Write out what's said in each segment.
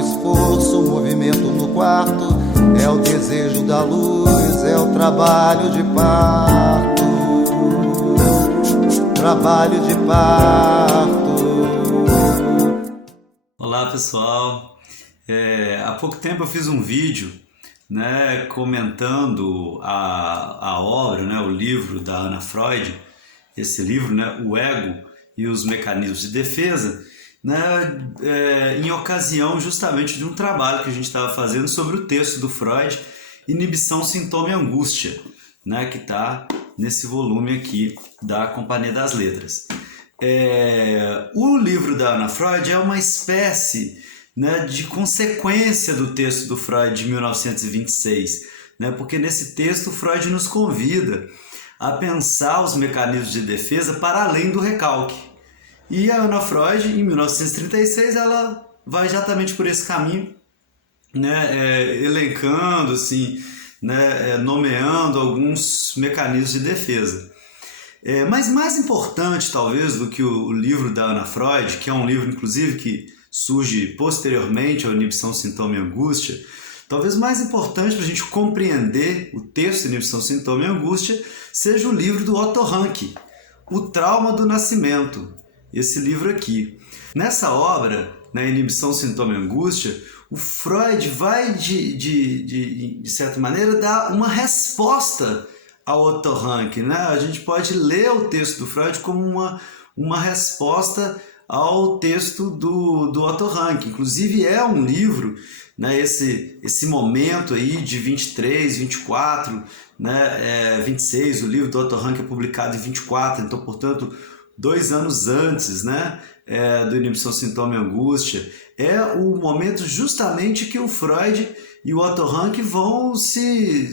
o esforço, o movimento no quarto, é o desejo da luz, é o trabalho de parto, trabalho de parto. Olá pessoal, há pouco tempo eu fiz um vídeo, né, comentando a obra, né, o livro da Anna Freud, esse livro, né, O Ego e os Mecanismos de Defesa, né, em ocasião justamente de um trabalho que a gente estava fazendo sobre o texto do Freud, Inibição, Sintoma e Angústia, né, que está nesse volume aqui da Companhia das Letras. O livro da Anna Freud é uma espécie, né, de consequência do texto do Freud de 1926, né, porque nesse texto Freud nos convida a pensar os mecanismos de defesa para além do recalque. E a Anna Freud, em 1936, ela vai exatamente por esse caminho, né, elencando, assim, né, nomeando alguns mecanismos de defesa. Mas mais importante, talvez, do que o livro da Anna Freud, que é um livro, inclusive, que surge posteriormente ao Inibição, Sintoma e Angústia, talvez mais importante para a gente compreender o texto Inibição, Sintoma e Angústia seja o livro do Otto Rank, O Trauma do Nascimento, esse livro aqui. Nessa obra, na Inibição, Sintoma e Angústia, o Freud vai, de certa maneira, dar uma resposta ao Otto Rank, né? A gente pode ler o texto do Freud como uma resposta ao texto do Otto Rank. Inclusive é um livro, né, esse momento aí de 23, 24, né, 26, o livro do Otto Rank é publicado em 24, então, portanto, 2 anos antes, né, do Inibição, Sintoma e Angústia, é o momento justamente que o Freud e o Otto Rank vão se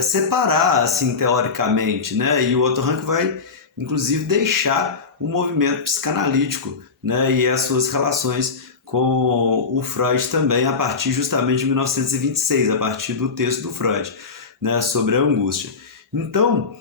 separar, assim, teoricamente, né? E o Otto Rank vai, inclusive, deixar o movimento psicanalítico, né? E as suas relações com o Freud também, a partir justamente de 1926, a partir do texto do Freud, né? Sobre a angústia. Então,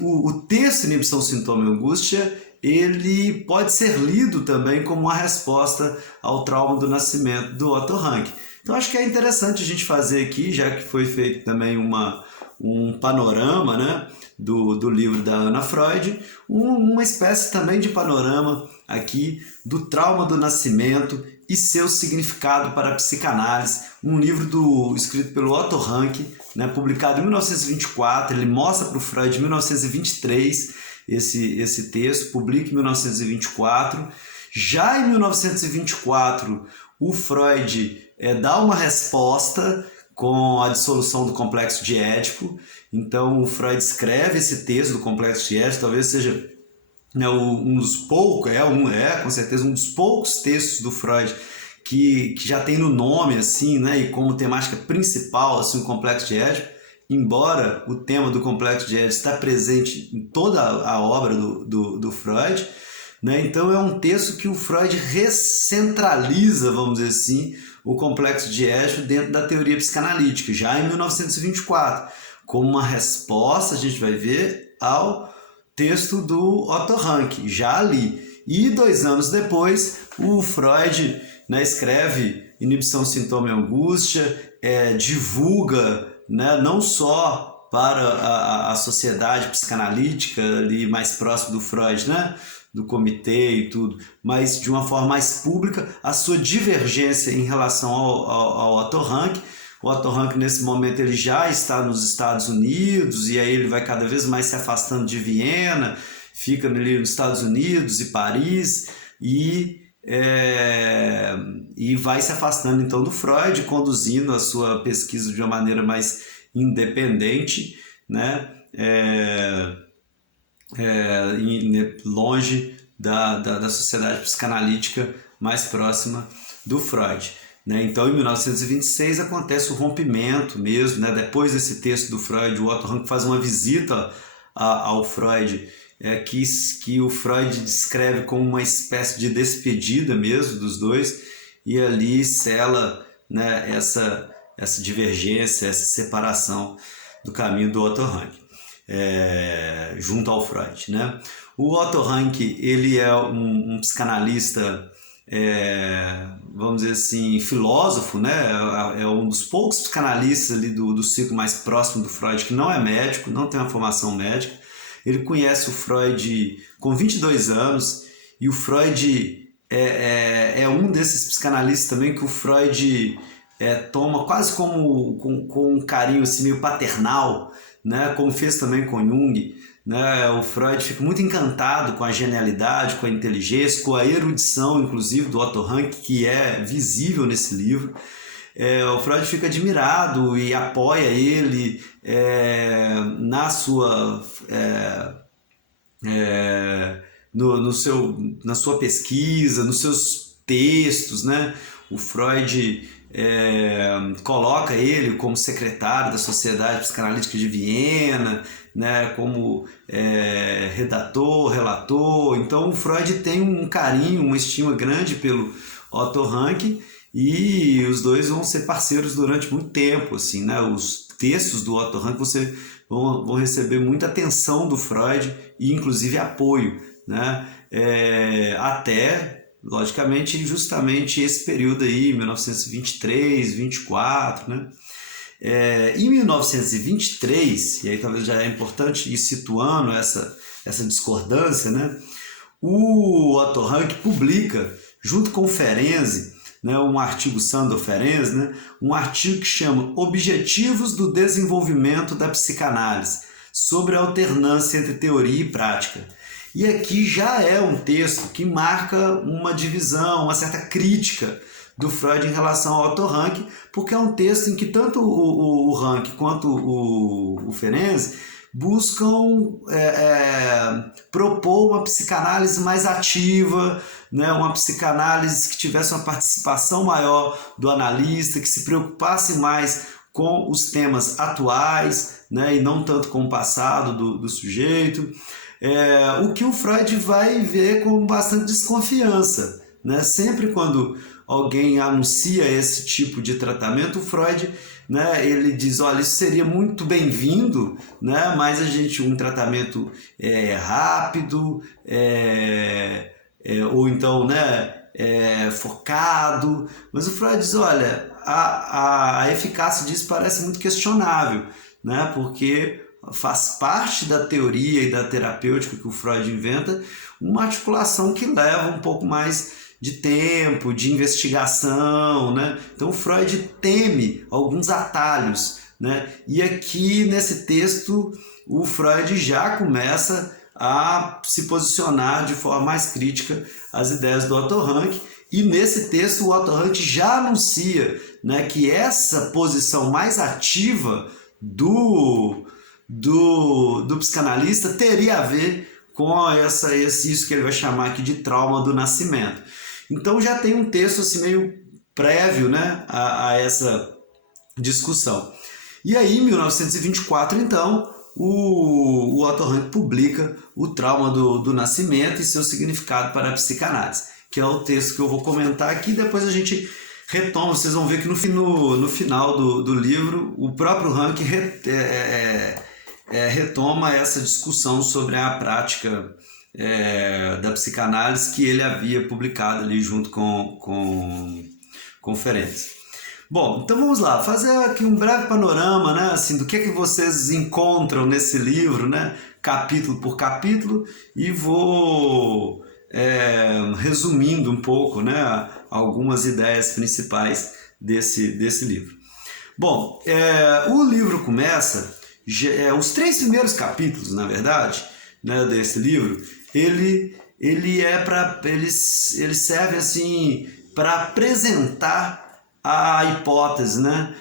o texto Inibição, Sintoma e Angústia, ele pode ser lido também como uma resposta ao trauma do nascimento do Otto Rank. Então acho que é interessante a gente fazer aqui, já que foi feito também um panorama, né, do livro da Anna Freud, uma espécie também de panorama aqui do trauma do nascimento e seu significado para a psicanálise, um livro escrito pelo Otto Rank, né, publicado em 1924, ele mostra para o Freud em 1923 esse texto, publica em 1924. Já em 1924, o Freud dá uma resposta com a dissolução do complexo de Édipo. Então o Freud escreve esse texto do complexo de Édipo, talvez seja, né, um dos poucos, com certeza um dos poucos textos do Freud que já tem no nome, assim, né, e como temática principal, assim, o complexo de Édipo, embora o tema do complexo de Édipo está presente em toda a obra do Freud, né? Então é um texto que o Freud recentraliza, vamos dizer assim, o complexo de Édipo dentro da teoria psicanalítica, já em 1924, como uma resposta, a gente vai ver, ao texto do Otto Rank, já ali. E 2 anos depois, o Freud, né, escreve Inibição, Sintoma e Angústia, divulga, né, não só para a sociedade psicanalítica ali mais próximo do Freud, né, do comitê e tudo, mas de uma forma mais pública, a sua divergência em relação ao Otto Rank. O Otto Rank, nesse momento, ele já está nos Estados Unidos, e aí ele vai cada vez mais se afastando de Viena, fica ali nos Estados Unidos e Paris, e vai se afastando então do Freud, conduzindo a sua pesquisa de uma maneira mais independente, né? Longe da sociedade psicanalítica mais próxima do Freud, né? Então, em 1926 acontece o rompimento mesmo, né? Depois desse texto do Freud, o Otto Rank faz uma visita ao Freud, que o Freud descreve como uma espécie de despedida mesmo dos dois, e ali sela, né, essa divergência, essa separação do caminho do Otto Rank, junto ao Freud, né? O Otto Rank, ele é um psicanalista vamos dizer assim, filósofo, né? É um dos poucos psicanalistas ali do ciclo mais próximo do Freud que não é médico, não tem uma formação médica. Ele conhece o Freud com 22 anos e o Freud é um desses psicanalistas também que o Freud toma quase como com um carinho assim, meio paternal, né? Como fez também com Jung. Né? O Freud fica muito encantado com a genialidade, com a inteligência, com a erudição, inclusive, do Otto Rank, que é visível nesse livro. O Freud fica admirado e apoia ele na sua na sua pesquisa, nos seus textos, né? O Freud coloca ele como secretário da Sociedade Psicanalítica de Viena, né? Como redator, relator. Então o Freud tem um carinho, uma estima grande pelo Otto Rank e os dois vão ser parceiros durante muito tempo, assim, né? Os textos do Otto Rank vão receber muita atenção do Freud e inclusive apoio, né? Até, logicamente, justamente esse período aí, 1923, 24, né? Em 1923, e aí talvez já é importante ir situando essa discordância, né? O Otto Rank publica, junto com o Ferenczi, né, um artigo Sandor Ferenczi, né, um artigo que chama Objetivos do Desenvolvimento da Psicanálise, sobre a alternância entre teoria e prática. E aqui já é um texto que marca uma divisão, uma certa crítica do Freud em relação ao Otto Rank, porque é um texto em que tanto o Rank quanto o Ferenczi buscam propor uma psicanálise mais ativa, né? Uma psicanálise que tivesse uma participação maior do analista, que se preocupasse mais com os temas atuais, né? E não tanto com o passado do sujeito. O que o Freud vai ver com bastante desconfiança, né? Sempre quando alguém anuncia esse tipo de tratamento, o Freud, né, ele diz, olha, isso seria muito bem-vindo, né, mas um tratamento rápido, ou então, né, focado, mas o Freud diz, olha, a eficácia disso parece muito questionável, né, porque faz parte da teoria e da terapêutica que o Freud inventa uma articulação que leva um pouco mais de tempo, de investigação, né? Então o Freud teme alguns atalhos, né? E aqui nesse texto o Freud já começa a se posicionar de forma mais crítica às ideias do Otto Rank, e nesse texto o Otto Rank já anuncia, né, que essa posição mais ativa do psicanalista teria a ver com isso que ele vai chamar aqui de trauma do nascimento. Então já tem um texto assim meio prévio, né, a essa discussão. E aí, em 1924, então, o Otto Rank publica O Trauma do Nascimento e seu significado para a psicanálise, que é o texto que eu vou comentar aqui, depois a gente retoma. Vocês vão ver que no final do livro, o próprio Rank retoma essa discussão sobre a prática da psicanálise que ele havia publicado ali junto com Ferenczi. Bom, então vamos lá, fazer aqui um breve panorama, né, assim, do que vocês encontram nesse livro, né, capítulo por capítulo, e vou resumindo um pouco, né, algumas ideias principais desse livro. Bom, o livro começa, os 3 primeiros capítulos, na verdade, né, desse livro, ele serve assim para apresentar a hipótese, né,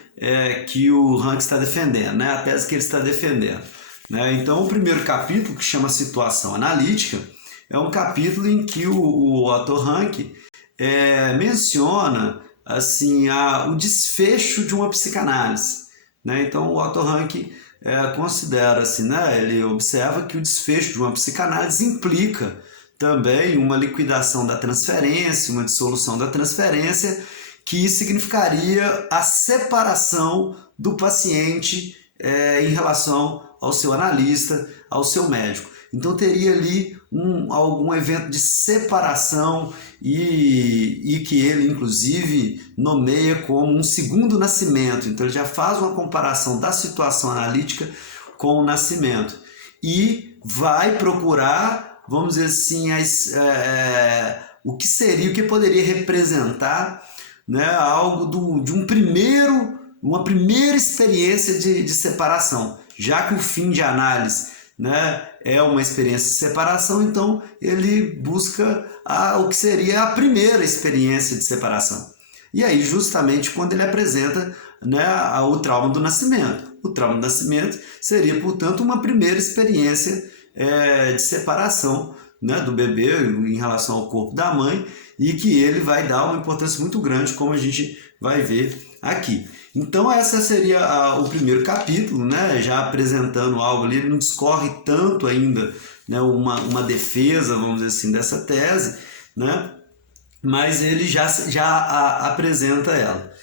que o Rank está defendendo, né, a tese que ele está defendendo, né? Então o primeiro capítulo, que chama Situação Analítica, é um capítulo em que o Otto Rank menciona assim, o desfecho de uma psicanálise, né? Então o Otto Rank considera assim, né, ele observa que o desfecho de uma psicanálise implica também uma liquidação da transferência, uma dissolução da transferência, que significaria a separação do paciente em relação ao seu analista, ao seu médico. Então teria ali algum evento de separação e que ele, inclusive, nomeia como um segundo nascimento. Então, ele já faz uma comparação da situação analítica com o nascimento e vai procurar, vamos dizer assim, o que poderia representar, né, algo de uma primeira experiência de separação, já que o fim de análise, né, é uma experiência de separação, então ele busca o que seria a primeira experiência de separação. E aí, justamente quando ele apresenta, né, o trauma do nascimento. O trauma do nascimento seria, portanto, uma primeira experiência de separação, né, do bebê em relação ao corpo da mãe, e que ele vai dar uma importância muito grande, como a gente vai ver aqui. Então, essa seria o primeiro capítulo, né, já apresentando algo ali. Ele não discorre tanto ainda, né, uma defesa, vamos dizer assim, dessa tese, né, mas ele já apresenta ela.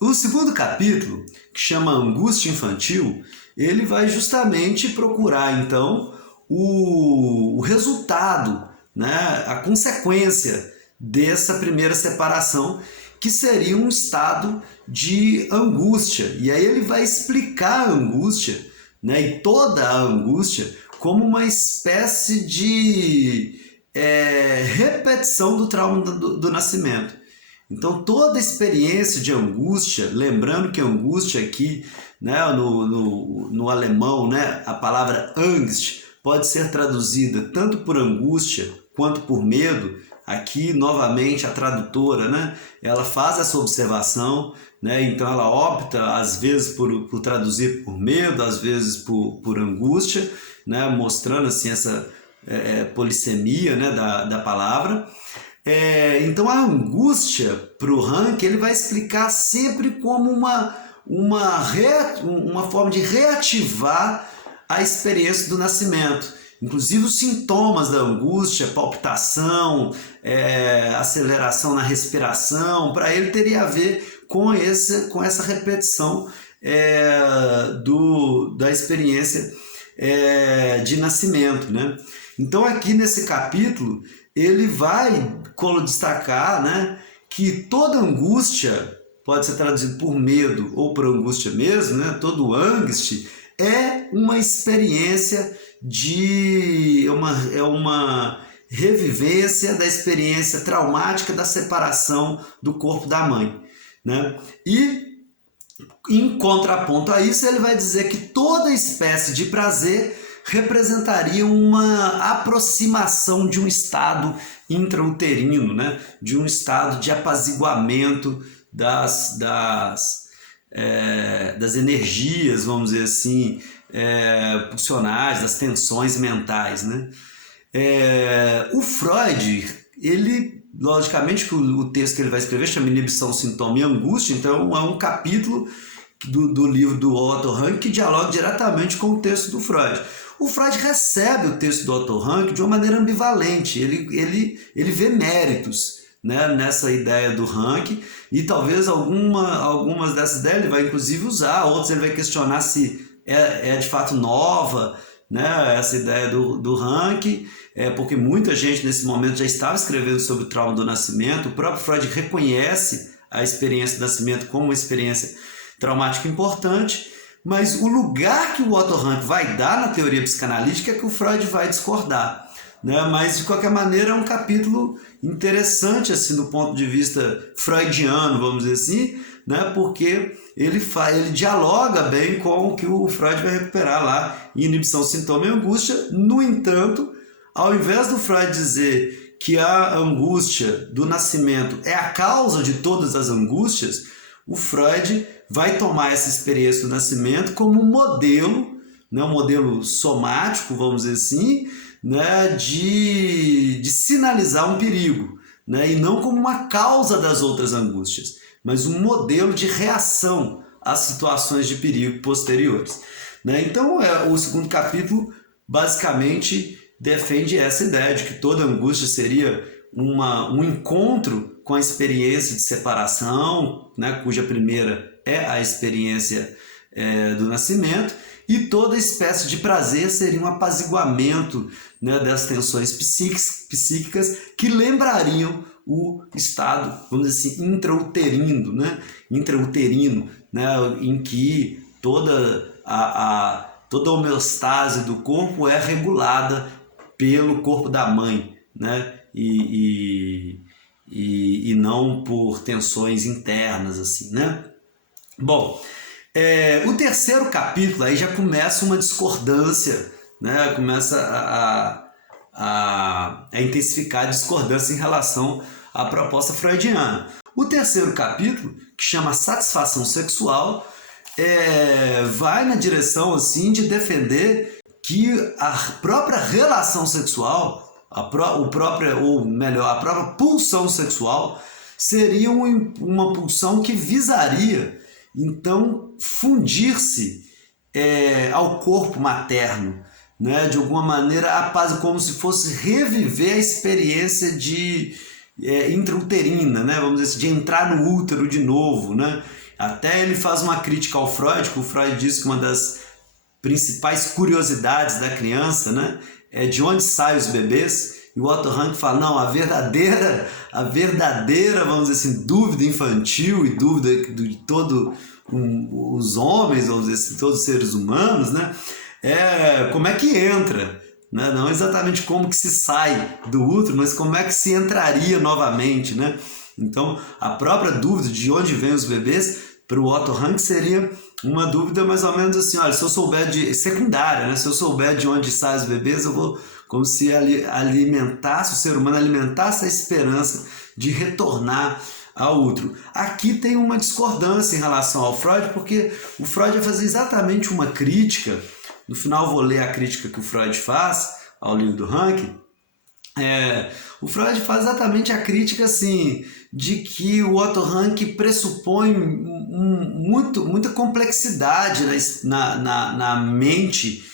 O segundo capítulo, que chama Angústia Infantil, ele vai justamente procurar, então, o resultado, né, a consequência dessa primeira separação, que seria um estado de angústia. E aí ele vai explicar a angústia, né, e toda a angústia como uma espécie de repetição do trauma do nascimento. Então, toda experiência de angústia, lembrando que angústia aqui, né, no alemão, né, a palavra Angst pode ser traduzida tanto por angústia quanto por medo. Aqui, novamente, a tradutora, né, ela faz essa observação, né, então ela opta, às vezes, por traduzir por medo, às vezes por angústia, né, mostrando assim, essa polissemia, né, da palavra. Então, a angústia, para o Rank, ele vai explicar sempre como uma forma de reativar a experiência do nascimento. Inclusive os sintomas da angústia, palpitação, aceleração na respiração, para ele teria a ver com essa repetição da experiência de nascimento, né? Então, aqui nesse capítulo, ele vai destacar, né, que toda angústia, pode ser traduzido por medo ou por angústia mesmo, né, todo angst é uma experiência uma revivência da experiência traumática da separação do corpo da mãe, né? E em contraponto a isso, ele vai dizer que toda espécie de prazer representaria uma aproximação de um estado intrauterino, né? De um estado de apaziguamento das energias, vamos dizer assim, pulsionais, das tensões mentais, né? O Freud, ele, logicamente, que o texto que ele vai escrever chama Inibição, Sintoma e Angústia, então é um capítulo do livro do Otto Rank que dialoga diretamente com o texto do Freud. O Freud recebe o texto do Otto Rank de uma maneira ambivalente, ele vê méritos, né, nessa ideia do Rank, e talvez algumas dessas ideias ele vai inclusive usar, outras ele vai questionar se é de fato nova, né, essa ideia do Rank, porque muita gente nesse momento já estava escrevendo sobre o trauma do nascimento. O próprio Freud reconhece a experiência do nascimento como uma experiência traumática importante, mas o lugar que o Otto Rank vai dar na teoria psicanalítica é que o Freud vai discordar, né? Mas de qualquer maneira é um capítulo interessante assim, do ponto de vista freudiano, vamos dizer assim, né? Porque ele dialoga bem com o que o Freud vai recuperar lá em Inibição, Sintoma e Angústia. No entanto, ao invés do Freud dizer que a angústia do nascimento é a causa de todas as angústias, o Freud vai tomar essa experiência do nascimento como um modelo, né, um modelo somático, vamos dizer assim, né, de sinalizar um perigo, né, e não como uma causa das outras angústias, mas um modelo de reação às situações de perigo posteriores, né? Então, o segundo capítulo basicamente defende essa ideia de que toda angústia seria um encontro com a experiência de separação, né, cuja primeira é a experiência do nascimento, E toda espécie de prazer seria um apaziguamento, né, das tensões psíquicas que lembrariam o estado, vamos dizer assim, intrauterino, né, em que toda toda a homeostase do corpo é regulada pelo corpo da mãe, né, e não por tensões internas, assim, né? Bom, o terceiro capítulo aí já começa uma discordância, né? Começa a intensificar a discordância em relação à proposta freudiana. O terceiro capítulo, que chama Satisfação Sexual, vai na direção assim de defender que a própria relação sexual, a própria pulsão sexual seria uma pulsão que visaria então fundir-se ao corpo materno, né? De alguma maneira como se fosse reviver a experiência de intrauterina, né? Vamos dizer assim, de entrar no útero de novo, né? Até ele faz uma crítica ao Freud, que o Freud diz que uma das principais curiosidades da criança, né, é de onde saem os bebês, e o Otto Rank fala, não, a verdadeira, vamos dizer assim, dúvida infantil e dúvida de todos os homens, vamos dizer assim, todos os seres humanos, né, é como é que entra, né? Não exatamente como que se sai do útero, mas como é que se entraria novamente, né? Então, a própria dúvida de onde vêm os bebês, para o Otto Rank seria uma dúvida mais ou menos assim, olha, se eu souber secundária, né? Se eu souber de onde saem os bebês, eu vou como se alimentasse, o ser humano alimentasse a esperança de retornar ao útero. Aqui tem uma discordância em relação ao Freud, porque o Freud vai fazer exatamente uma crítica, no final vou ler a crítica que o Freud faz ao livro do Rank. O Freud faz exatamente a crítica assim, de que o Otto Rank pressupõe muita complexidade na mente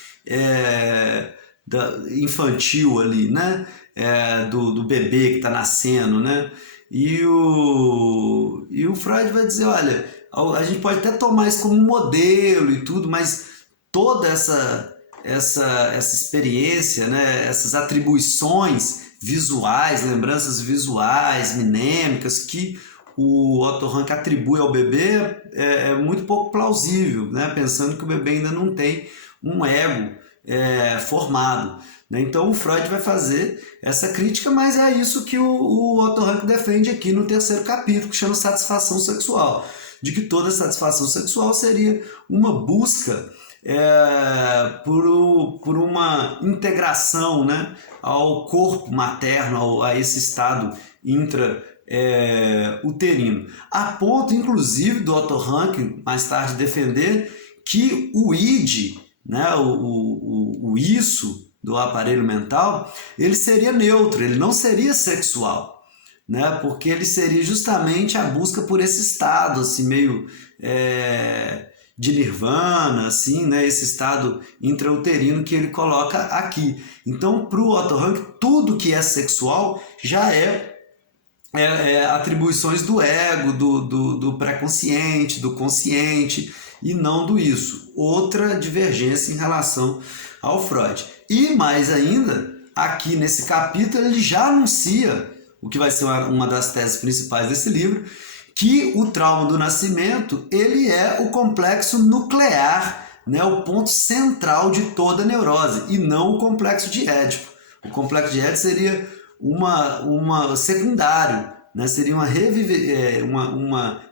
infantil ali, né? Do bebê que está nascendo, né? E o Freud vai dizer, olha, a gente pode até tomar isso como modelo e tudo, mas toda essa experiência, né? Essas atribuições visuais, lembranças visuais, mnêmicas que o Otto Rank atribui ao bebê é muito pouco plausível, né? Pensando que o bebê ainda não tem um ego formado, né? Então o Freud vai fazer essa crítica, mas é isso que o Otto Rank defende aqui no terceiro capítulo, que chama Satisfação Sexual, de que toda satisfação sexual seria uma busca por uma integração, né, ao corpo materno, a esse estado intrauterino. A ponto, inclusive, do Otto Rank mais tarde defender que o id, né, o isso do aparelho mental, ele seria neutro, ele não seria sexual, né, porque ele seria justamente a busca por esse estado assim, meio de nirvana, assim, né? Esse estado intrauterino que ele coloca aqui. Então, para o Otto Rank, tudo que é sexual já é atribuições do ego, do pré-consciente, do consciente, e não do isso. Outra divergência em relação ao Freud. E mais ainda, aqui nesse capítulo, ele já anuncia o que vai ser uma das teses principais desse livro, que o trauma do nascimento ele é o complexo nuclear, né, o ponto central de toda neurose, e não o complexo de Édipo. O complexo de Édipo seria uma secundário, né, seria uma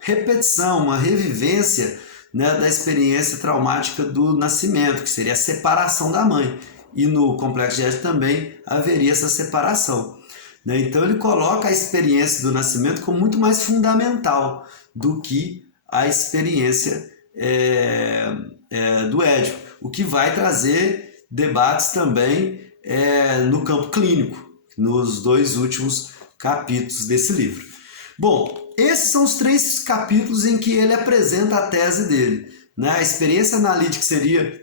repetição, uma revivência, né, da experiência traumática do nascimento, que seria a separação da mãe. E no complexo de Édipo também haveria essa separação. Então ele coloca a experiência do nascimento como muito mais fundamental do que a experiência do Édipo, o que vai trazer debates também no campo clínico, nos dois últimos capítulos desse livro. Bom, esses são os 3 capítulos em que ele apresenta a tese dele, né? A experiência analítica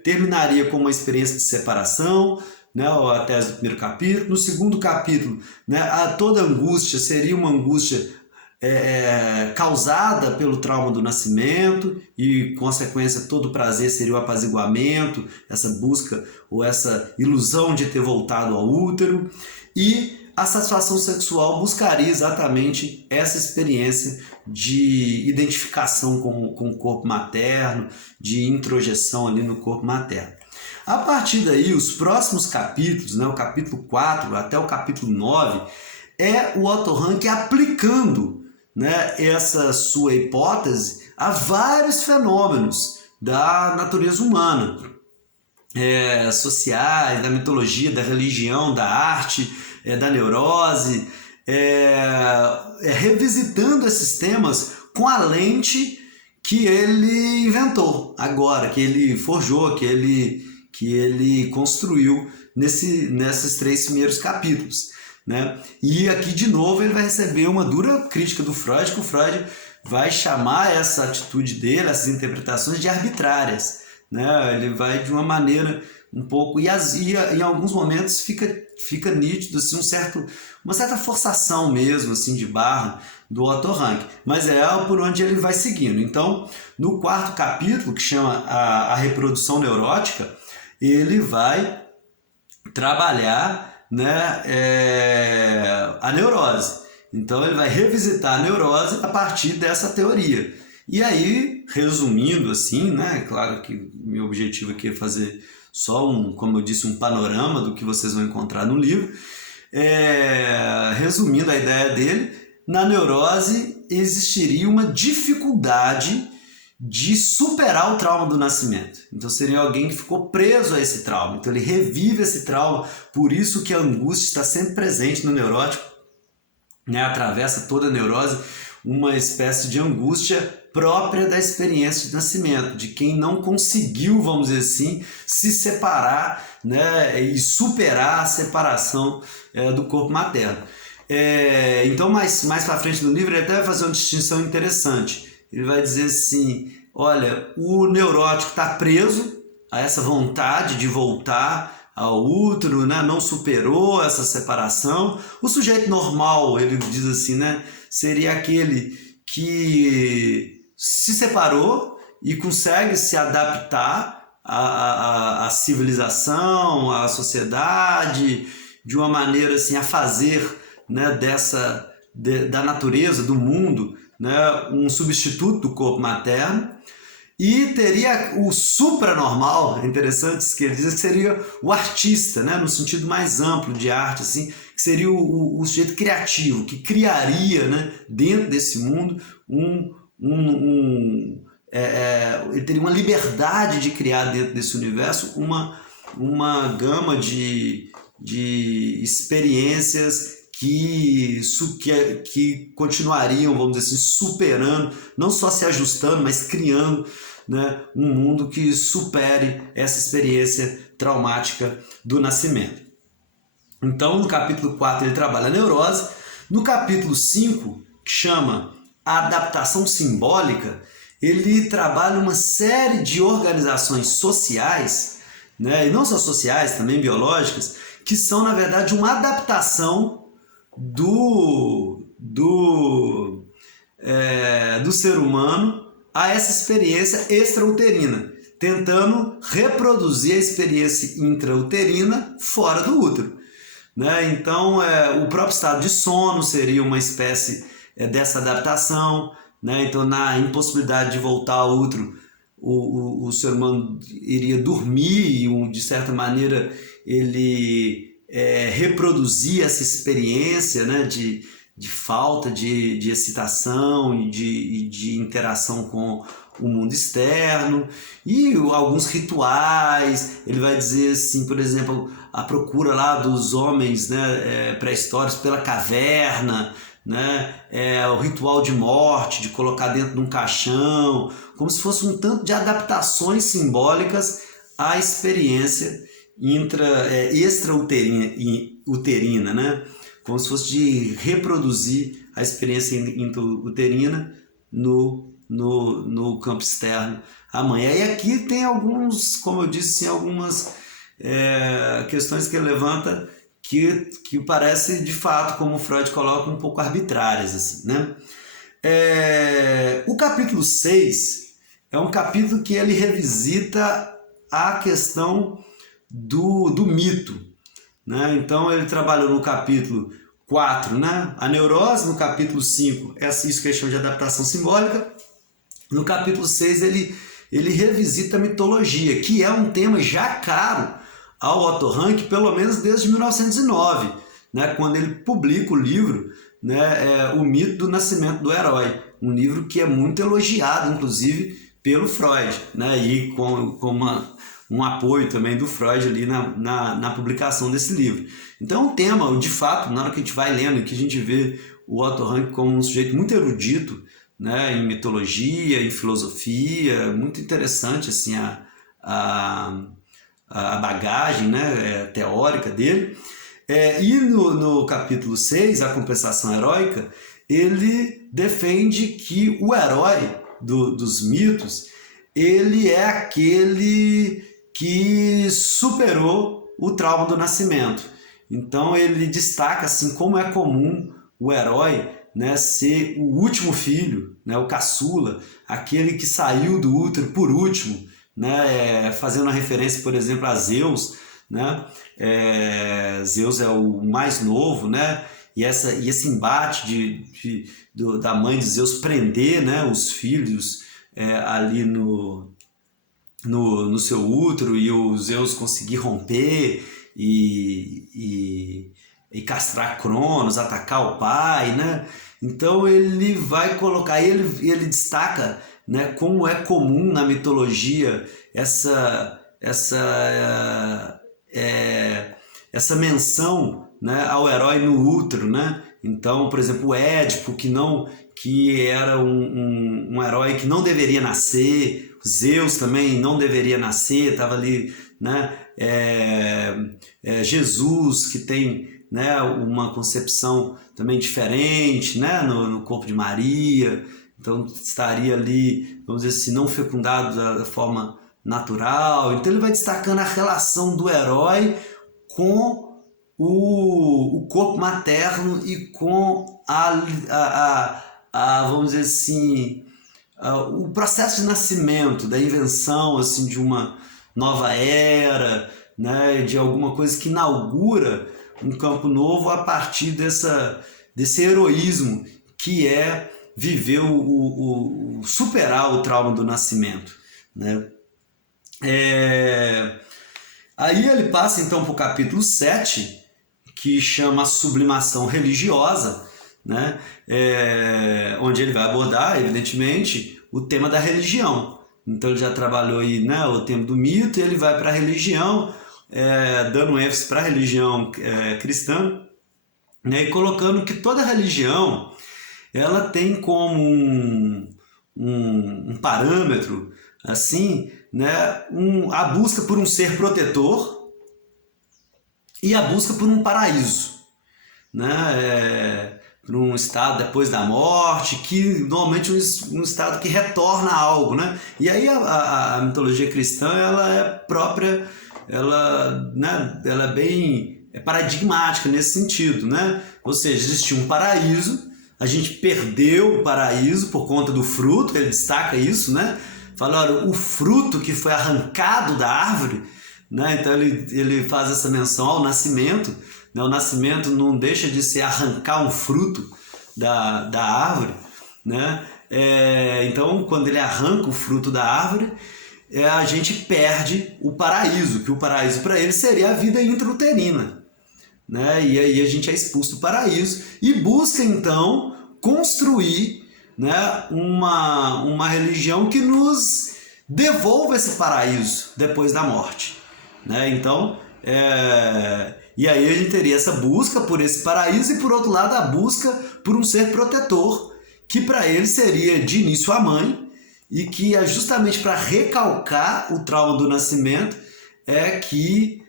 terminaria com uma experiência de separação, né, a tese do primeiro capítulo. No segundo capítulo, né, toda angústia seria uma angústia causada pelo trauma do nascimento e, consequência, todo prazer seria o apaziguamento, essa busca ou essa ilusão de ter voltado ao útero, e a satisfação sexual buscaria exatamente essa experiência de identificação com o corpo materno, de introjeção ali no corpo materno. A partir daí, os próximos capítulos, né, o capítulo 4 até o capítulo 9, é o Otto Rank aplicando, né, essa sua hipótese a vários fenômenos da natureza humana, sociais, da mitologia, da religião, da arte, da neurose, revisitando esses temas com a lente que ele inventou agora, que ele forjou, que ele construiu nesses 3 primeiros capítulos, né? E aqui de novo ele vai receber uma dura crítica do Freud, que o Freud vai chamar essa atitude dele, essas interpretações de arbitrárias, né? Ele vai de uma maneira um pouco, e em alguns momentos fica nítido assim, uma certa forçação mesmo assim, de barra do Otto Rank, mas é por onde ele vai seguindo. Então, no 4º capítulo, que chama a reprodução neurótica, ele vai trabalhar, né, a neurose. Então ele vai revisitar a neurose a partir dessa teoria. E aí, resumindo assim, né, claro que meu objetivo aqui é fazer só como eu disse, um panorama do que vocês vão encontrar no livro. Resumindo a ideia dele, na neurose existiria uma dificuldade de superar o trauma do nascimento. Então seria alguém que ficou preso a esse trauma. Então ele revive esse trauma, por isso que a angústia está sempre presente no neurótico, né? Atravessa toda a neurose uma espécie de angústia própria da experiência de nascimento, de quem não conseguiu, vamos dizer assim, se separar, né? E superar a separação do corpo materno. Então mais para frente no livro ele até vai fazer uma distinção interessante. Ele vai dizer assim, olha, o neurótico está preso a essa vontade de voltar ao útero, né? Não superou essa separação. O sujeito normal, ele diz assim, né? Seria aquele que se separou e consegue se adaptar à civilização, à sociedade, de uma maneira assim, a fazer, né, da natureza, do mundo, né, um substituto do corpo materno. E teria o supranormal, interessante que ele diz, que seria o artista, né, no sentido mais amplo de arte, assim, que seria o sujeito criativo, que criaria, né, dentro desse mundo ele teria uma liberdade de criar dentro desse universo uma gama de experiências que continuariam, vamos dizer assim, superando, não só se ajustando, mas criando, né, um mundo que supere essa experiência traumática do nascimento. Então, no capítulo 4 ele trabalha a neurose. No capítulo 5, que chama a adaptação simbólica, ele trabalha uma série de organizações sociais, né, e não só sociais, também biológicas, que são, na verdade, uma adaptação do ser humano a essa experiência extrauterina, tentando reproduzir a experiência intrauterina fora do útero, né? Então, o próprio estado de sono seria uma espécie dessa adaptação, né? Então, na impossibilidade de voltar ao útero, o ser humano iria dormir e, de certa maneira, ele reproduzir essa experiência, né, de falta de excitação e de interação com o mundo externo, e alguns rituais. Ele vai dizer assim, por exemplo, a procura lá dos homens, né, pré-históricos pela caverna, né, o ritual de morte, de colocar dentro de um caixão, como se fosse um tanto de adaptações simbólicas à experiência extrauterina, né? Como se fosse de reproduzir a experiência intrauterina no campo externo à mãe. E aqui tem alguns, como eu disse, algumas questões que ele levanta que parece de fato, como o Freud coloca, um pouco arbitrárias, assim, né? O capítulo 6 é um capítulo que ele revisita a questão do mito, né? Então ele trabalhou no capítulo 4, né? A neurose, no capítulo 5 é isso que ele chama de adaptação simbólica. No capítulo 6 ele revisita a mitologia, que é um tema já caro ao Otto Rank, pelo menos desde 1909, né? Quando ele publica o livro, né? O Mito do Nascimento do Herói, um livro que é muito elogiado, inclusive, pelo Freud, né? E com um apoio também do Freud ali na publicação desse livro. Então, o tema, de fato, na hora que a gente vai lendo e que a gente vê o Otto Rank como um sujeito muito erudito, né, em mitologia, em filosofia, muito interessante assim, a bagagem, né, teórica dele. E no capítulo 6, a compensação heróica, ele defende que o herói dos mitos, ele é aquele que superou o trauma do nascimento. Então ele destaca assim como é comum o herói, né, ser o último filho, né, o caçula, aquele que saiu do útero por último, né, fazendo uma referência, por exemplo, a Zeus, né? Zeus é o mais novo, né? E esse embate da mãe de Zeus prender, né, os filhos ali no seu útero, e o Zeus conseguir romper e castrar Cronos, atacar o pai, né? Então ele vai colocar, ele destaca, né, como é comum na mitologia essa menção, né, ao herói no útero, né? Então, por exemplo, o Édipo, que era um herói que não deveria nascer, Zeus também não deveria nascer, estava ali, né? Jesus, que tem, né, uma concepção também diferente, né, no corpo de Maria, então estaria ali, vamos dizer assim, não fecundado da forma natural. Então ele vai destacando a relação do herói com o corpo materno e com vamos dizer assim, o processo de nascimento, da invenção assim, de uma nova era, né, de alguma coisa que inaugura um campo novo a partir desse heroísmo que é viver superar o trauma do nascimento, né? Aí ele passa então para o capítulo 7, que chama Sublimação Religiosa, né? Onde ele vai abordar, evidentemente, o tema da religião. Então ele já trabalhou aí, né, o tema do mito, e ele vai para a religião, dando ênfase para a religião cristã, né, e colocando que toda religião ela tem como um parâmetro assim, né, a busca por um ser protetor e a busca por um paraíso, né, por um estado depois da morte, que normalmente um estado que retorna a algo, né? E aí a mitologia cristã ela é própria, né, ela é bem paradigmática nesse sentido, né? Ou seja, existia um paraíso, a gente perdeu o paraíso por conta do fruto, ele destaca isso, né? Fala, olha, o fruto que foi arrancado da árvore, né? Então ele faz essa menção ao nascimento, né? O nascimento não deixa de ser arrancar um fruto da árvore, né? Então, quando ele arranca o fruto da árvore, a gente perde o paraíso, que o paraíso para ele seria a vida intrauterina, né? E aí a gente é expulso do paraíso e busca então construir, né, uma religião que nos devolva esse paraíso depois da morte, né? Então, e aí a gente teria essa busca por esse paraíso e, por outro lado, a busca por um ser protetor, que para ele seria de início a mãe, e que é justamente para recalcar o trauma do nascimento que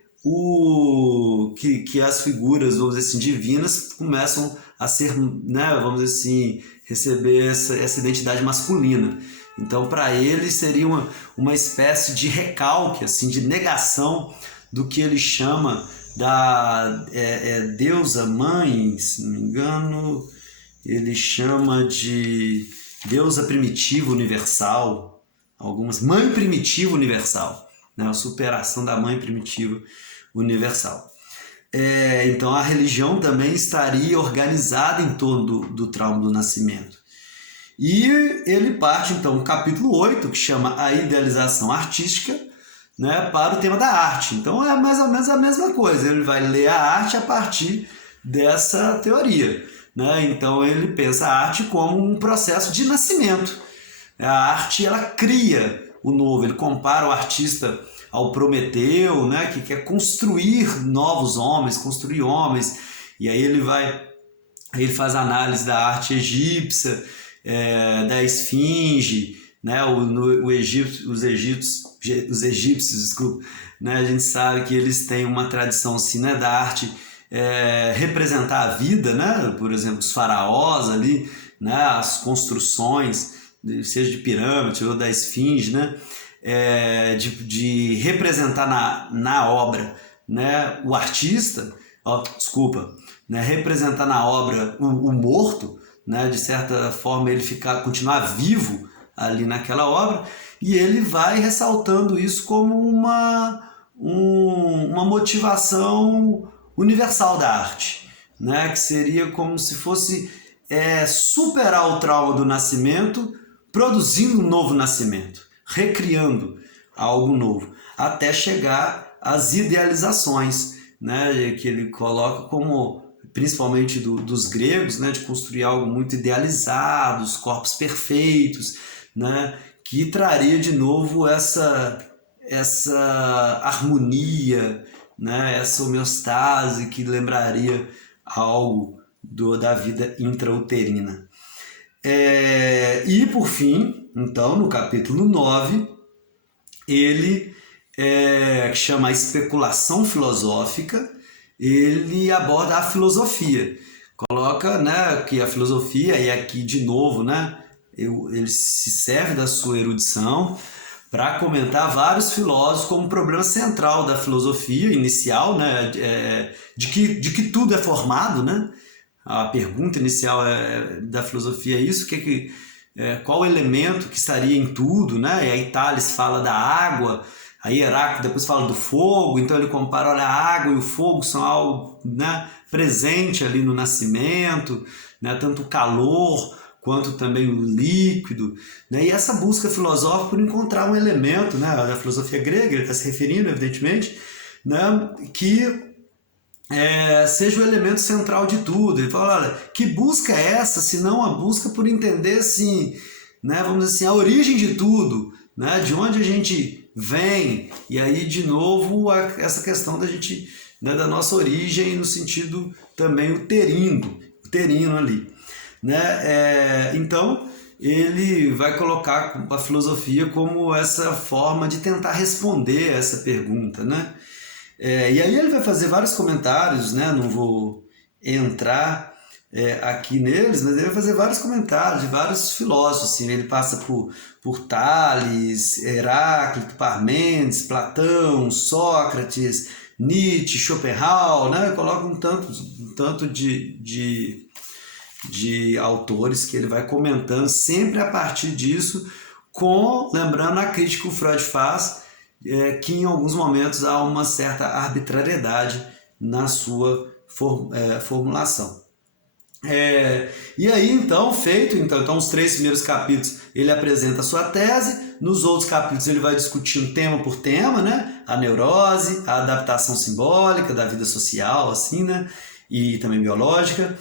as figuras, vamos dizer assim, divinas começam a ser, né, vamos dizer assim, receber essa identidade masculina. Então, para ele seria uma espécie de recalque, assim, de negação do que ele chama da deusa mãe, se não me engano, ele chama de deusa primitiva universal, algumas mãe primitiva universal, né? A superação da mãe primitiva universal. Então a religião também estaria organizada em torno do trauma do nascimento. E ele parte então no capítulo 8, que chama a idealização artística, né, para o tema da arte. Então é mais ou menos a mesma coisa, ele vai ler a arte a partir dessa teoria, né? Então ele pensa a arte como um processo de nascimento. A arte, ela cria o novo, ele compara o artista ao Prometeu, né, que quer construir novos homens, construir homens, e aí ele faz análise da arte egípcia, da esfinge, né, os egípcios, desculpa, né, a gente sabe que eles têm uma tradição assim, né, da arte representar a vida, né, por exemplo, os faraós ali, né, as construções, seja de pirâmide ou da esfinge, né, de representar na obra, né, o artista, né, representar na obra o morto, né, de certa forma ele continuar vivo ali naquela obra, e ele vai ressaltando isso como uma motivação universal da arte, né, que seria como se fosse superar o trauma do nascimento, produzindo um novo nascimento, recriando algo novo, até chegar às idealizações, né, que ele coloca como, principalmente dos gregos, né, de construir algo muito idealizado, os corpos perfeitos, né, que traria de novo essa harmonia, né, essa homeostase que lembraria algo da vida intrauterina. E por fim, então, no capítulo 9, ele, que chama a especulação filosófica, ele aborda a filosofia. Coloca, né, que a filosofia, e aqui de novo, né, ele se serve da sua erudição para comentar vários filósofos como problema central da filosofia inicial, né, de que tudo é formado, né? A pergunta inicial da filosofia é isso, qual o elemento que estaria em tudo, né? E aí Tales fala da água, aí Heráclito depois fala do fogo, então ele compara, olha, a água e o fogo são algo, né, presente ali no nascimento, né? Tanto o calor quanto também o líquido, né? E essa busca filosófica por encontrar um elemento, né, da filosofia grega, ele está se referindo, evidentemente, né, que seja o elemento central de tudo. Ele fala, olha, que busca é essa, se não a busca por entender, assim, né, vamos dizer assim, a origem de tudo, né, de onde a gente vem, e aí de novo essa questão da gente, né, da nossa origem no sentido também uterino ali, né? Então ele vai colocar a filosofia como essa forma de tentar responder essa pergunta, né? E aí ele vai fazer vários comentários, né? Não vou entrar aqui neles, mas ele vai fazer vários comentários de vários filósofos, assim, né? Ele passa por Tales, Heráclito, Parmênides, Platão, Sócrates, Nietzsche, Schopenhauer, né? Coloca um tanto de autores que ele vai comentando sempre a partir disso, lembrando a crítica que o Freud faz, que em alguns momentos há uma certa arbitrariedade na sua formulação. E aí então, então os 3 primeiros capítulos ele apresenta a sua tese, nos outros capítulos ele vai discutindo tema por tema, né? A neurose, a adaptação simbólica da vida social, assim, né? E também biológica,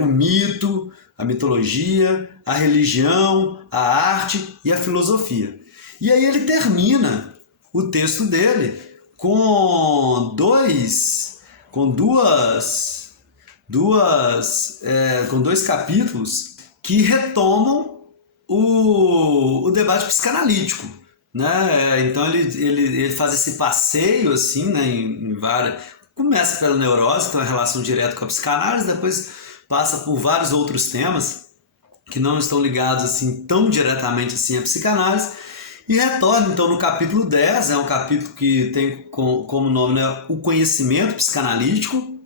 o mito, a mitologia, a religião, a arte e a filosofia. E aí ele termina o texto dele com dois capítulos que retomam o debate psicanalítico, né? Então ele faz esse passeio assim, né, em várias. Começa pela neurose, que tem uma relação direta com a psicanálise, depois passa por vários outros temas que não estão ligados assim tão diretamente assim à psicanálise, e retorna então no capítulo 10, é um capítulo que tem como nome, né, o conhecimento psicanalítico,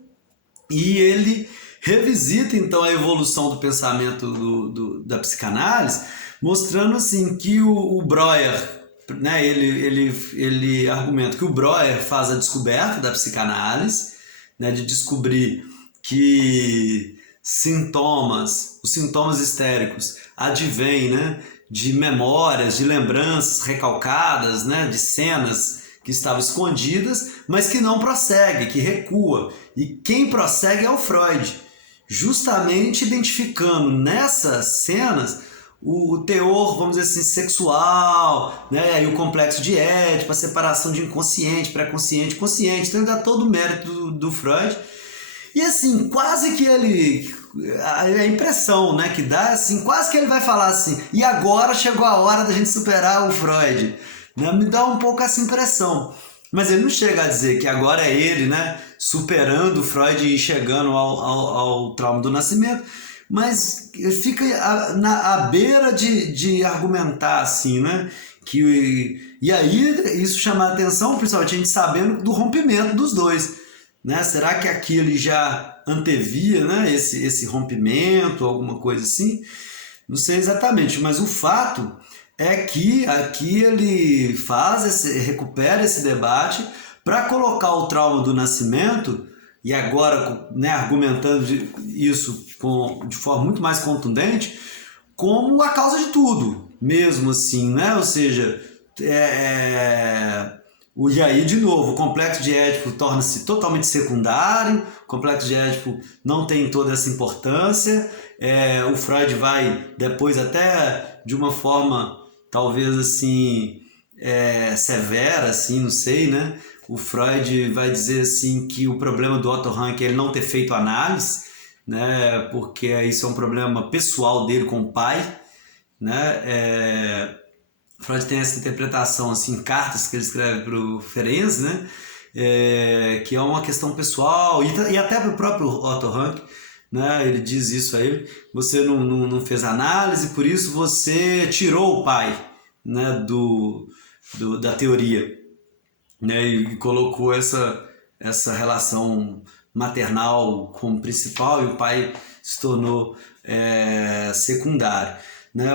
e ele revisita então a evolução do pensamento da psicanálise, mostrando assim que o Breuer, né, ele argumenta que o Breuer faz a descoberta da psicanálise, né, de descobrir que os sintomas histéricos advêm, né, de memórias, de lembranças recalcadas, né, de cenas que estavam escondidas, mas que não prossegue, que recua. E quem prossegue é o Freud, justamente identificando nessas cenas o teor, vamos dizer assim, sexual, né, e o complexo de Édipo, a separação de inconsciente, pré-consciente, consciente. Então ele dá todo o mérito do Freud. E assim, quase que ele... A impressão, né, que dá, assim, quase que ele vai falar assim, e agora chegou a hora da gente superar o Freud. Né? Me dá um pouco essa impressão. Mas ele não chega a dizer que agora é ele, né, superando o Freud e chegando ao trauma do nascimento, mas fica à beira de argumentar assim, né? E aí isso chama a atenção, principalmente a gente sabendo do rompimento dos dois. Né? Será que aqui ele já antevia, né, esse rompimento, alguma coisa assim? Não sei exatamente, mas o fato é que aqui ele recupera esse debate para colocar o trauma do nascimento, e agora, né, argumentando isso de forma muito mais contundente, como a causa de tudo, mesmo assim, né? Ou seja, e aí, de novo, o complexo de Édipo torna-se totalmente secundário, o complexo de Édipo não tem toda essa importância, o Freud vai depois até de uma forma talvez assim severa, assim, não sei, né? O Freud vai dizer assim que o problema do Otto Rank é ele não ter feito análise, né? Porque isso é um problema pessoal dele com o pai, né? Freud tem essa interpretação assim, em cartas que ele escreve para o Ferenczi, né? Que é uma questão pessoal, e até para o próprio Otto Rank, né? Ele diz isso a ele: você não fez análise, por isso você tirou o pai, né, da teoria, né? E colocou essa relação maternal como principal, e o pai se tornou secundário. Né?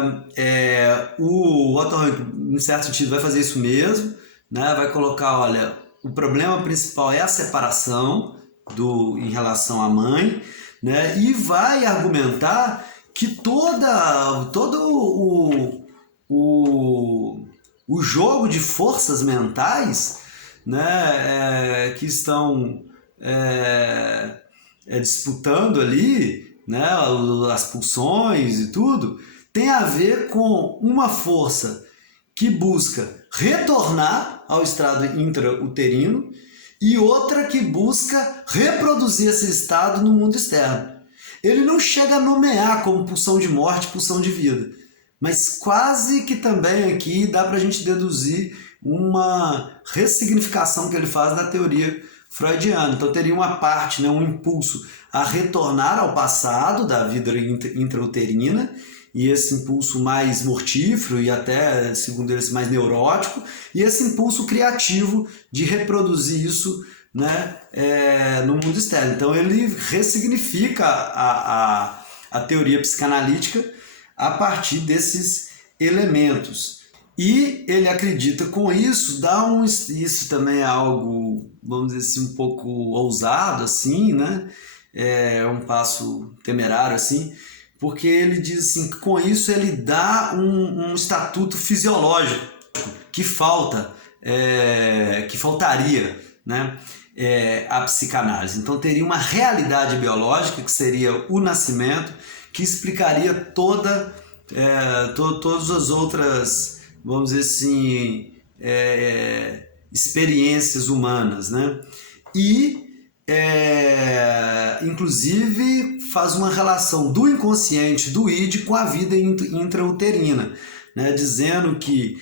O Otto Rank, em certo sentido, vai fazer isso mesmo, né? Vai colocar, olha, o problema principal é a separação em relação à mãe, né? E vai argumentar que todo o jogo de forças mentais, né, que estão disputando ali, né, as pulsões e tudo, tem a ver com uma força que busca retornar ao estado intrauterino e outra que busca reproduzir esse estado no mundo externo. Ele não chega a nomear como pulsão de morte, pulsão de vida, mas quase que também aqui dá para a gente deduzir uma ressignificação que ele faz da teoria freudiana. Então teria uma parte, né, um impulso a retornar ao passado da vida intrauterina, e esse impulso mais mortífero e até, segundo eles, mais neurótico, e esse impulso criativo de reproduzir isso, né, no mundo externo. Então ele ressignifica a teoria psicanalítica a partir desses elementos. E ele acredita com isso, isso também é algo, vamos dizer assim, um pouco ousado, assim, né? É um passo temerário, assim, porque ele diz assim, que com isso ele dá um estatuto fisiológico que faltaria, né, à psicanálise. Então teria uma realidade biológica, que seria o nascimento, que explicaria todas as outras, vamos dizer assim, experiências humanas, né? E inclusive faz uma relação do inconsciente, do id, com a vida intrauterina, né? Dizendo que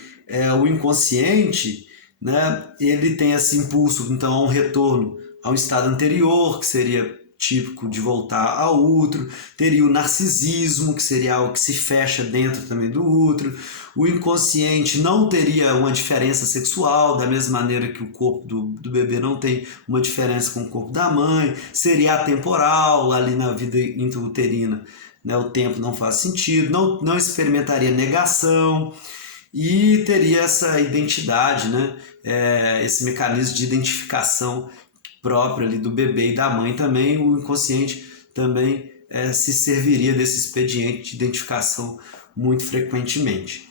o inconsciente, né, ele tem esse impulso então a um retorno ao estado anterior, que seria típico de voltar ao útero, teria o narcisismo, que seria algo que se fecha dentro também do útero, o inconsciente não teria uma diferença sexual, da mesma maneira que o corpo do bebê não tem uma diferença com o corpo da mãe, seria atemporal ali na vida intrauterina, né? O tempo não faz sentido, não experimentaria negação, e teria essa identidade, né? Esse mecanismo de identificação próprio ali do bebê e da mãe também. O inconsciente também se serviria desse expediente de identificação muito frequentemente.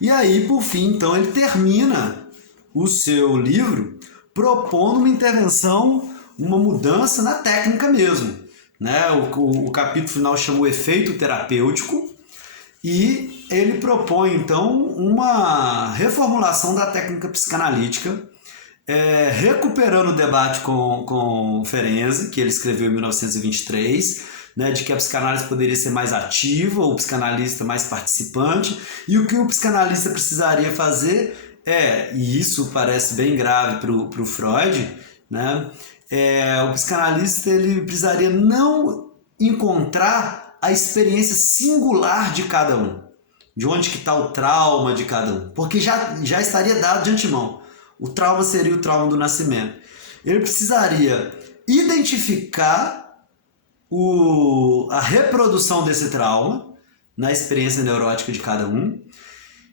E aí, por fim, então, ele termina o seu livro propondo uma intervenção, uma mudança na técnica mesmo, né? O capítulo final chama o efeito terapêutico, e ele propõe, então, uma reformulação da técnica psicanalítica, recuperando o debate com Ferenczi, que ele escreveu em 1923, né, de que a psicanálise poderia ser mais ativa, o psicanalista mais participante, e o que o psicanalista precisaria fazer e isso parece bem grave para o Freud, né, o psicanalista ele precisaria não encontrar a experiência singular de cada um, de onde que está o trauma de cada um, porque já estaria dado de antemão. O trauma seria o trauma do nascimento. Ele precisaria identificar a reprodução desse trauma na experiência neurótica de cada um,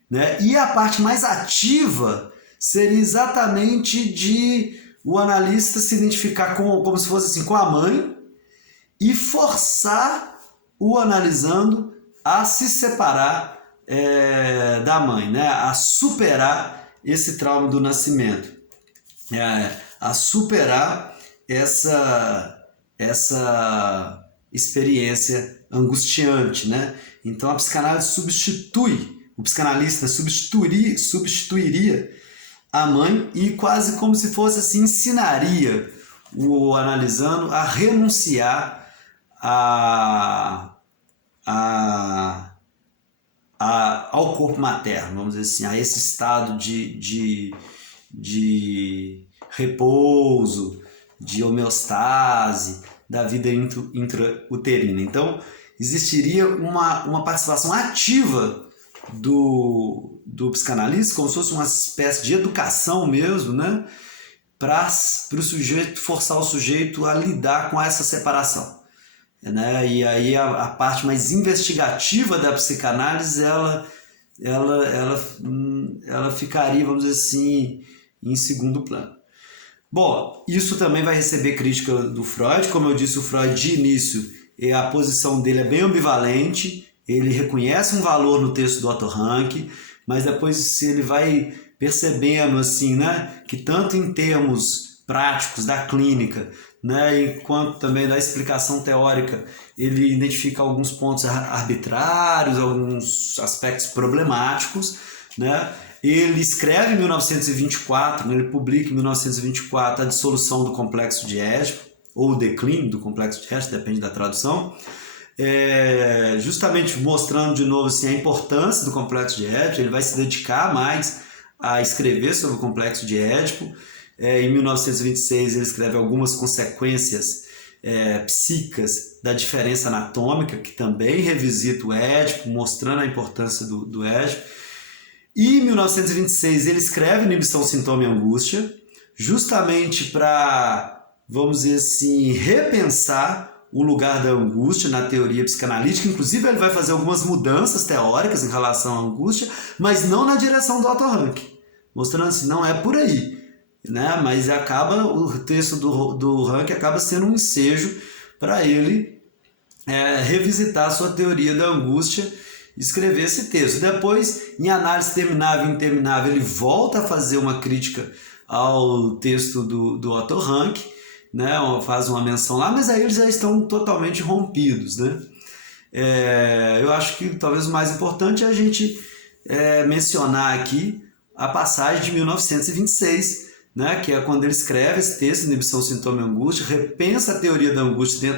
né? E a parte mais ativa seria exatamente de o analista se identificar como se fosse assim, com a mãe e forçar o analisando a se separar da mãe, né? A superar esse trauma do nascimento, a superar essa experiência angustiante, né? Então a psicanálise o psicanalista substituiria a mãe e quase como se fosse assim, ensinaria o analisando a renunciar ao corpo materno, vamos dizer assim, a esse estado de repouso, de homeostase da vida intrauterina. Então, existiria uma participação ativa do psicanalista, como se fosse uma espécie de educação mesmo, né? Para o sujeito, forçar o sujeito a lidar com essa separação, né? E aí a parte mais investigativa da psicanálise ela ficaria, vamos dizer assim, em segundo plano. Bom, isso também vai receber crítica do Freud. Como eu disse, o Freud de início, a posição dele é bem ambivalente, ele reconhece um valor no texto do Otto Rank, mas depois ele vai percebendo assim, né, que tanto em termos práticos da clínica, né, enquanto também da explicação teórica, ele identifica alguns pontos arbitrários, alguns aspectos problemáticos, né? Ele escreve em 1924, ele publica em 1924 a dissolução do complexo de Édipo, ou o declínio do complexo de Édipo, depende da tradução, justamente mostrando de novo assim, a importância do complexo de Édipo. Ele vai se dedicar mais a escrever sobre o complexo de Édipo. Em 1926 ele escreve algumas consequências psíquicas da diferença anatômica, que também revisita o Édipo, mostrando a importância do Édipo. E em 1926 ele escreve Inibição, Sintoma e Angústia, justamente para, vamos dizer assim, repensar o lugar da angústia na teoria psicanalítica. Inclusive ele vai fazer algumas mudanças teóricas em relação à angústia, mas não na direção do Otto Rank, mostrando assim, não é por aí, né? Mas o texto do Rank acaba sendo um ensejo para ele revisitar a sua teoria da angústia, escrever esse texto. Depois, em Análise Terminável e Interminável, ele volta a fazer uma crítica ao texto do Otto Rank, né? Faz uma menção lá, mas aí eles já estão totalmente rompidos, né? Eu acho que talvez o mais importante é a gente mencionar aqui a passagem de 1926, né? Que é quando ele escreve esse texto, Inibição, Sintoma e Angústia, repensa a teoria da angústia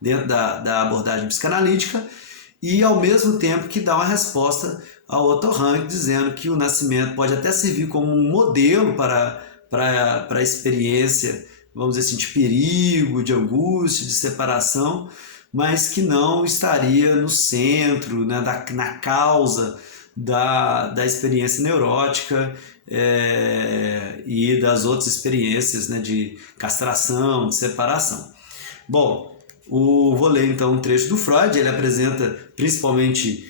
dentro da abordagem psicanalítica, e ao mesmo tempo que dá uma resposta ao Otto Rank, dizendo que o nascimento pode até servir como um modelo para a experiência vamos dizer assim, de perigo, de angústia, de separação, mas que não estaria no centro, né, na causa da experiência neurótica e das outras experiências, né, de castração, de separação. Bom, vou ler então um trecho do Freud. Ele apresenta principalmente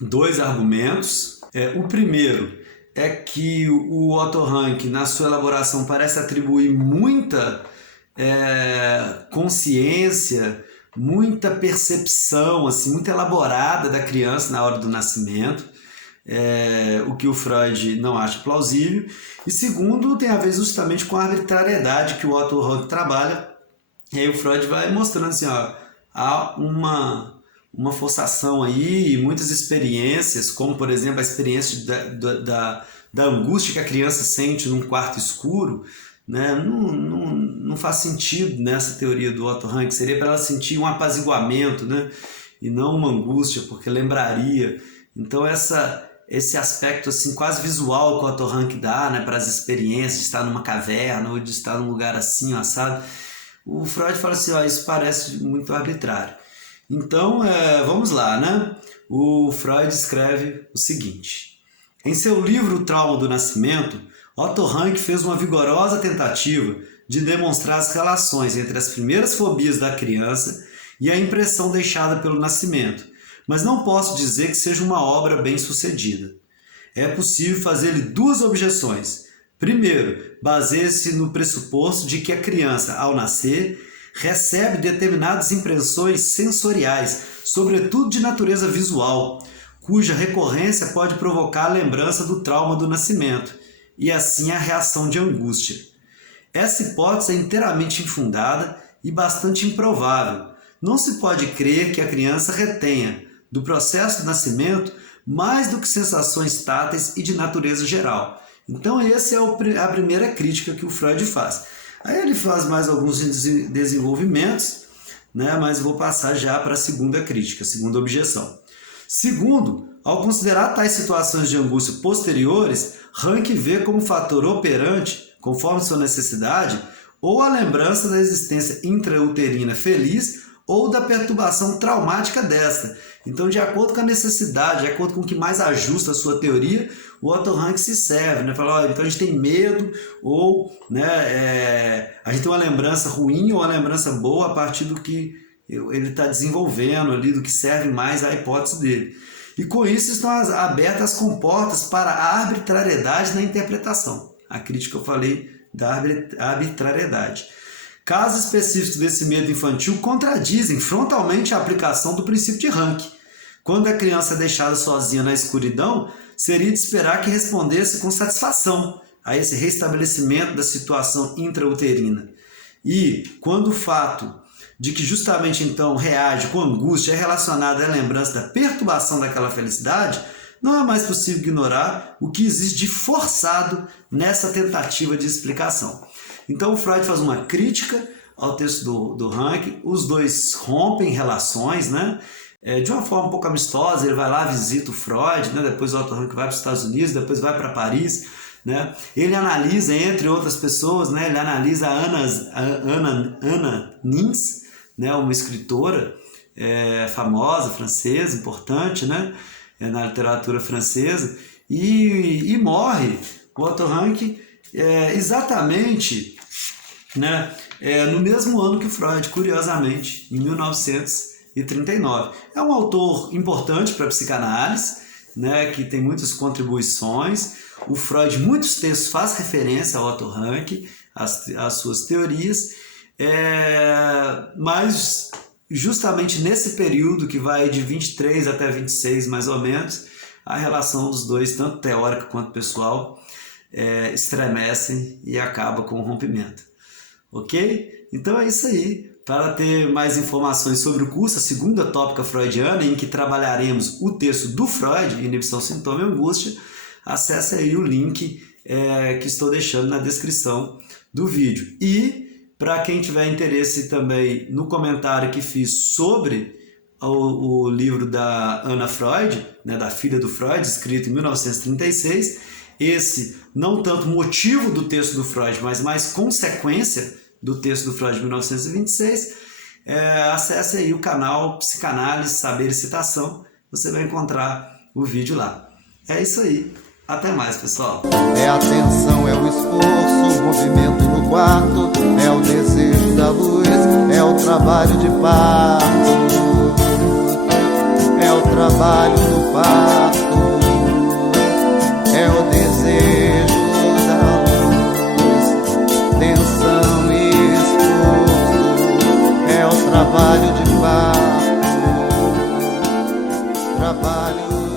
dois argumentos. O primeiro é que o Otto Rank, na sua elaboração, parece atribuir muita consciência, muita percepção, assim, muito elaborada da criança na hora do nascimento, o que o Freud não acha plausível. E segundo, tem a ver justamente com a arbitrariedade que o Otto Rank trabalha. E aí o Freud vai mostrando assim, ó, há uma forçação aí, muitas experiências, como por exemplo a experiência da angústia que a criança sente num quarto escuro, né? Não faz sentido nessa teoria do Otto Rank. Seria para ela sentir um apaziguamento, né? E não uma angústia, porque lembraria. Então esse aspecto assim, quase visual que o Otto Rank dá, né, para as experiências de estar numa caverna ou de estar num lugar assim, assado, o Freud fala assim, ó, isso parece muito arbitrário. Então, vamos lá, né? O Freud escreve o seguinte: em seu livro O Trauma do Nascimento, Otto Rank fez uma vigorosa tentativa de demonstrar as relações entre as primeiras fobias da criança e a impressão deixada pelo nascimento, mas não posso dizer que seja uma obra bem-sucedida. É possível fazer-lhe duas objeções. Primeiro, baseia-se no pressuposto de que a criança, ao nascer, recebe determinadas impressões sensoriais, sobretudo de natureza visual, cuja recorrência pode provocar a lembrança do trauma do nascimento, e assim a reação de angústia. Essa hipótese é inteiramente infundada e bastante improvável. Não se pode crer que a criança retenha, do processo do nascimento, mais do que sensações táteis e de natureza geral. Então essa é a primeira crítica que o Freud faz. Aí ele faz mais alguns desenvolvimentos, né, mas vou passar já para a segunda crítica, a segunda objeção. Segundo, ao considerar tais situações de angústia posteriores, Rank vê como fator operante, conforme sua necessidade, ou a lembrança da existência intrauterina feliz ou da perturbação traumática desta. Então, de acordo com a necessidade, de acordo com o que mais ajusta a sua teoria, o Otto Rank se serve, né? Fala, então a gente tem medo, ou né, a gente tem uma lembrança ruim ou uma lembrança boa a partir do que ele está desenvolvendo ali, do que serve mais à hipótese dele. E com isso estão abertas as comportas para a arbitrariedade na interpretação. A crítica que eu falei da arbitrariedade. Casos específicos desse medo infantil contradizem frontalmente a aplicação do princípio de Rank. Quando a criança é deixada sozinha na escuridão, seria de esperar que respondesse com satisfação a esse restabelecimento da situação intrauterina. E quando o fato de que justamente então reage com angústia é relacionado à lembrança da perturbação daquela felicidade, não é mais possível ignorar o que existe de forçado nessa tentativa de explicação. Então o Freud faz uma crítica ao texto do Rank, os dois rompem relações, né? De uma forma um pouco amistosa. Ele vai lá, visita o Freud, né? Depois o Otto Rank vai para os Estados Unidos, depois vai para Paris, né? Ele analisa, entre outras pessoas, né? Ele analisa a Anna Nins, né? Uma escritora famosa, francesa, importante, né? Na literatura francesa, e morre o Otto Rank exatamente, né, no mesmo ano que o Freud, curiosamente, em 1939. É um autor importante para a psicanálise, né, que tem muitas contribuições. O Freud, em muitos textos, faz referência ao Otto Rank, às suas teorias, mas justamente nesse período que vai de 23 até 26, mais ou menos, a relação dos dois, tanto teórica quanto pessoal, estremecem e acaba com o rompimento. Ok? Então é isso aí. Para ter mais informações sobre o curso, a segunda tópica freudiana, em que trabalharemos o texto do Freud, Inibição, Sintoma e Angústia, acesse aí o link que estou deixando na descrição do vídeo. E para quem tiver interesse também no comentário que fiz sobre o livro da Anna Freud, né, da filha do Freud, escrito em 1936, esse não tanto motivo do texto do Freud, mas mais consequência do texto do Freud de 1926, acesse aí o canal Psicanálise, Saber e Citação, você vai encontrar o vídeo lá. É isso aí, até mais, pessoal. É a tensão, é o esforço, o movimento no quarto, é o desejo da luz, é o trabalho de parto, é o trabalho do parto, é o desejo da luz, tensão e esforço, é o trabalho de parto, trabalho